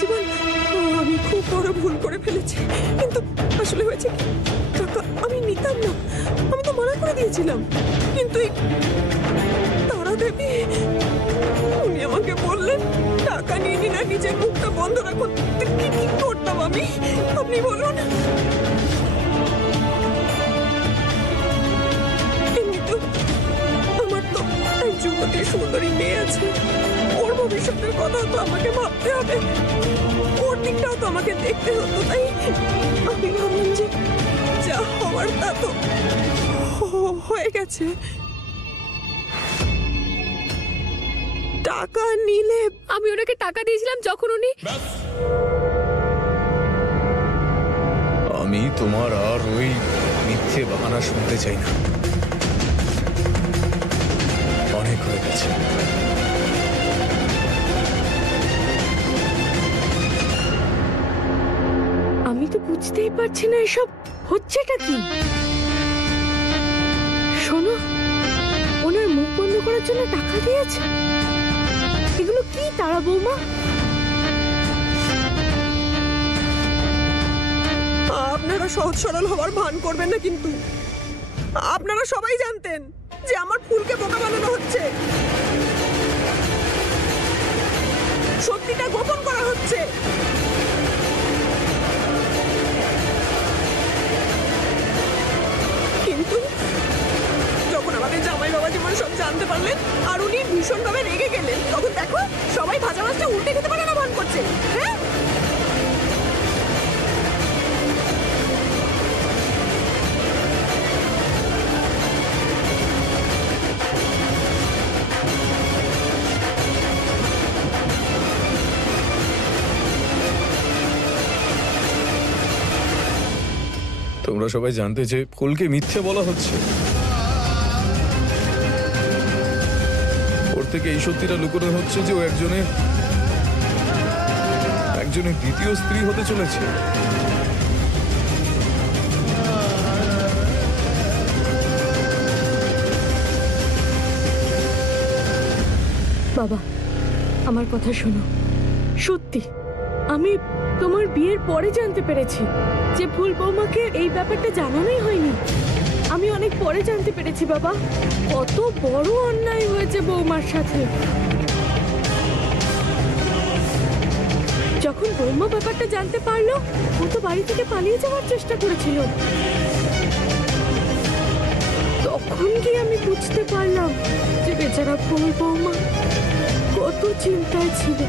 জীবন, আমি খুব বড় ভুল করে ফেলেছি। কিন্তু আসলে হয়েছে কি, টাকা আমি নিতাম না, আমি তো মানা করে দিয়েছিলাম। কিন্তু এই তারা দেবী, উনি আমাকে বললেন টাকা নিয়ে নিন আর নিজের মুখটা বন্ধ রাখুন। কি করতাম আমি, আপনি বলুন। এমনি তো আমার তো এক যুবতী সুন্দরী মেয়ে আছে, ওর ভবিষ্যতের কথা তো আমাকে ভাবতে হবে, ওর দিকটাও তো আমাকে দেখতে হতো। তাই আমি ভাবলাম যে যা হওয়ার তা তো হয়ে গেছে। টাকা নিলে আমি ওনাকে টাকা দিয়েছিলাম যখন উনি... আমি তোমার আর ওই মিথ্যে বাহানা শুনতে চাই না, অনেক হয়ে গেছে। আমি তো বুঝতেই পারছি না এসব হচ্ছেটা কি। শোনো, ওনার মুখ বন্ধ করার জন্য টাকা দিয়েছে, এগুলো কি তারা বৌমা? আপনারা সহজ সরল হওয়ার ভান করবেন না, কিন্তু আপনারা সবাই জানতেন যে আমার ফুলকে বোকা বানানো হচ্ছে, সত্যিটা গোপন করা হচ্ছে। কিন্তু যখন আমাদের জামাই বাবা জীবন সব জানতে পারলেন আর উনি ভীষণভাবে রেগে গেলেন, তখন দেখো সবাই ভাজা মাছটা উল্টে খেতে পারে না ভান করছে। হ্যাঁ, তোমরা সবাই জানতে যে ফুলকে মিথ্যে বলা হচ্ছে, ওর থেকে এই সত্যিটা লুকোনো হচ্ছে যে ও একজনের দ্বিতীয় স্ত্রী হতে চলেছে। বাবা, আমার কথা শোনো, সত্যি আমি তোমার বিয়ের পরে জানতে পেরেছি যে ফুল বৌমাকে এই ব্যাপারটা জানানোই হয়নি। আমি অনেক পরে জানতে পেরেছি বাবা, কত বড় অন্যায় হয়েছে বৌমার সাথে। যখন বৌমা ব্যাপারটা জানতে পারলো, ও তো বাড়ি থেকে পালিয়ে যাওয়ার চেষ্টা করেছিল। তখন কি আমি বুঝতে পারলাম যে বেচারা ফুল বৌমা কত চিন্তায় ছিল।